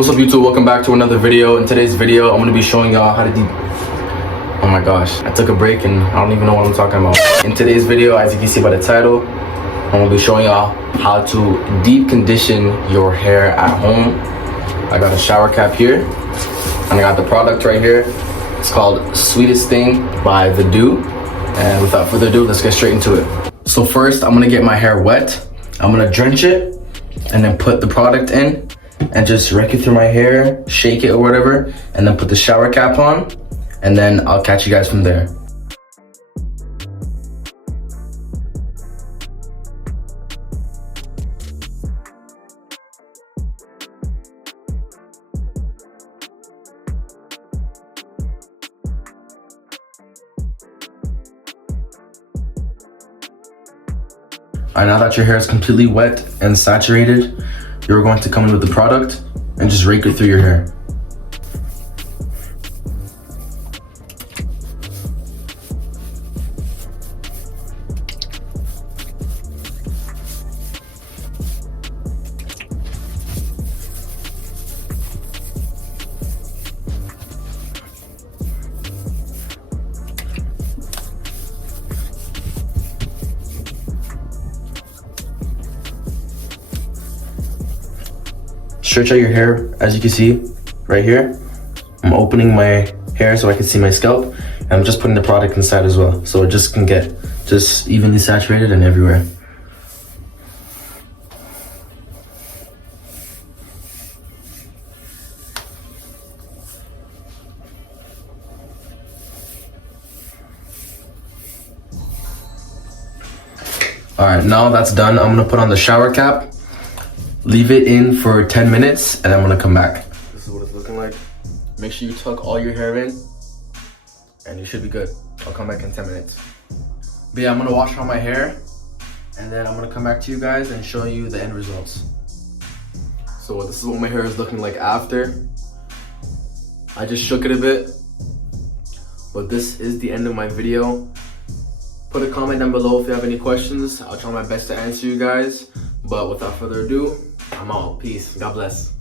What's up YouTube, welcome back to another video. In today's video, I'm going to be showing y'all how to oh my gosh, I took a break and I don't even know what I'm talking about. In today's video, as you can see by the title, I'm going to be showing y'all how to deep condition your hair at home. I got a shower cap here and I got the product right here. It's called Sweetest Thing by The Dew. And without further ado, let's get straight into it. So first, I'm going to get my hair wet. I'm going to drench it and then put the product in and just rake it through my hair, shake it or whatever, and then put the shower cap on, and then I'll catch you guys from there. Alright, now that your hair is completely wet and saturated, you're going to come in with the product and just rake it through your hair. Stretch out your hair, as you can see right here. I'm opening my hair so I can see my scalp, and I'm just putting the product inside as well, so it just can get just evenly saturated and everywhere. All right, now that's done, I'm gonna put on the shower cap. Leave it in for 10 minutes and I'm gonna come back. This is what it's looking like. Make sure you tuck all your hair in and you should be good. I'll come back in 10 minutes. But yeah, I'm gonna wash out my hair and then I'm gonna come back to you guys and show you the end results. So this is what my hair is looking like after. I just shook it a bit, but this is the end of my video. Put a comment down below if you have any questions. I'll try my best to answer you guys. But without further ado, I'm out. Peace. God bless.